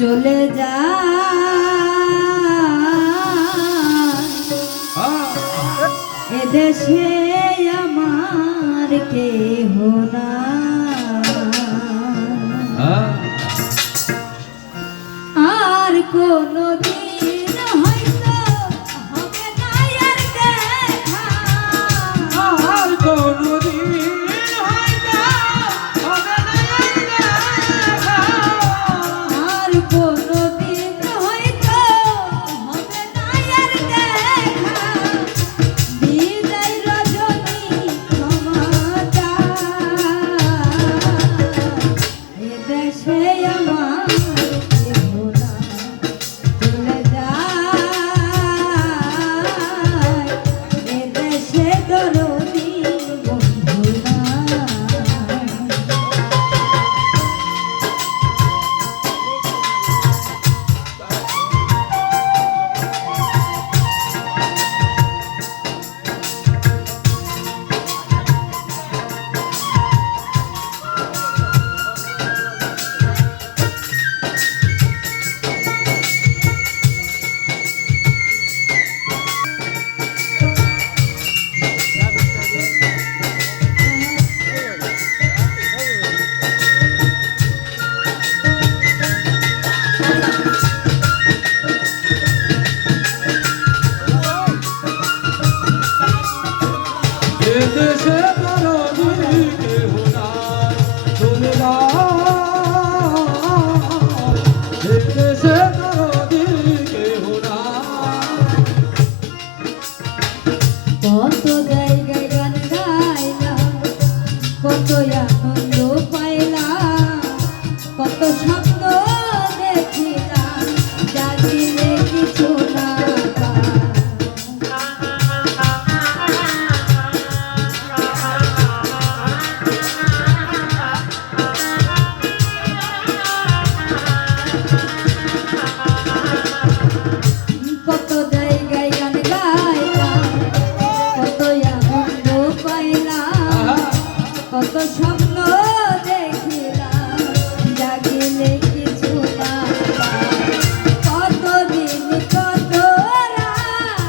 চলে যা এদেশে আমার কেহ না আর কোনো দিন হয়তো হবে না আর দেখা আর কোনো দিন হয়তো হবে না আর দেখা আর কোনো দিন হয়তো হবে না আর দেখা বিদায় রজনী ক্ষমতা এদেশে আমার কেহ না চলে যায় এদেশে দরদি বন্ধু না এদেশে দরদি কেহ নাই চলে যায় এদেশে দরদি কেহ নাই কত জায়গায় গান গাইলাম কত আনন্দ পাইলাম কত স্বপ্ন দেখিলাম জাগিলে কিছু না কত জায়গায় গান গাইলাম কত আনন্দ পাইলাম কত স্বপ্ন দেখিলাম জাগিলে কিছু না কত দিন কত রাত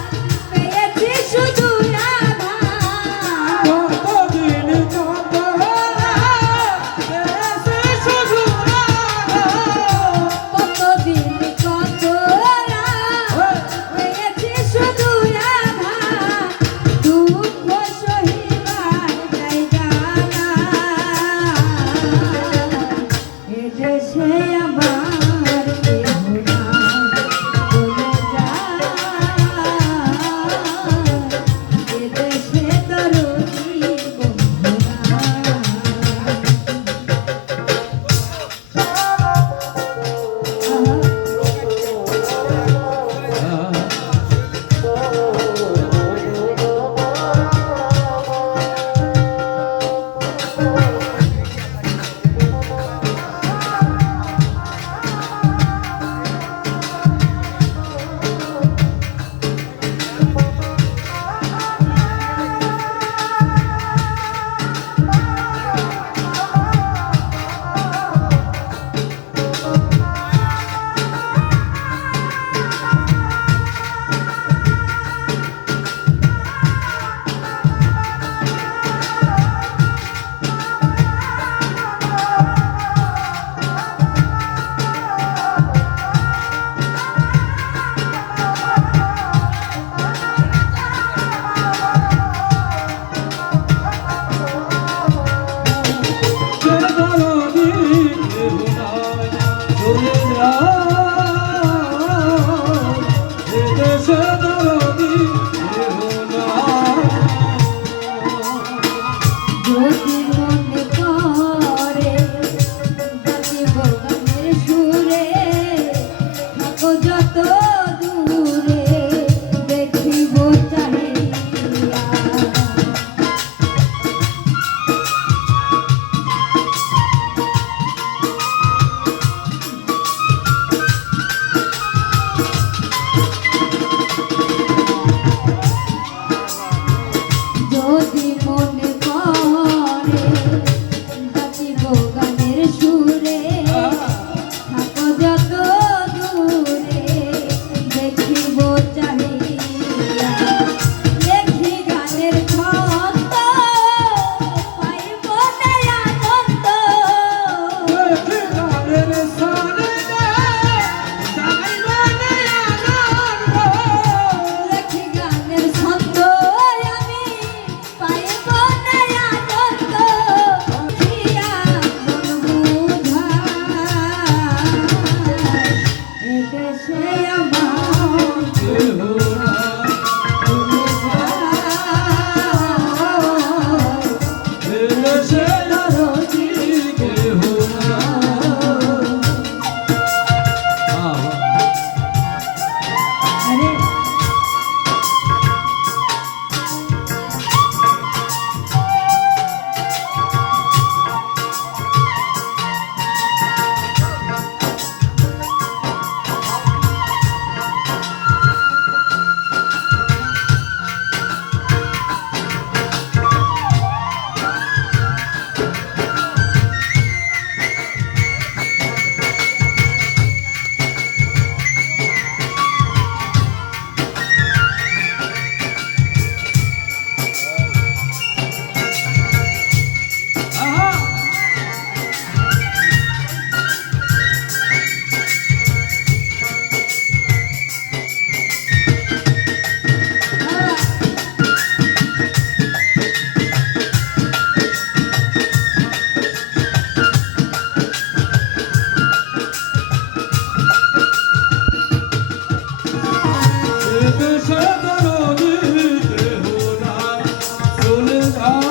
পেয়েছি শুধু আধার কতদিন কত রাত পেয়েছি শুধু আধার কতদিন কত রাত পেয়েছি শুধু আধার দুঃখ সহিবার জায়গা নাই আ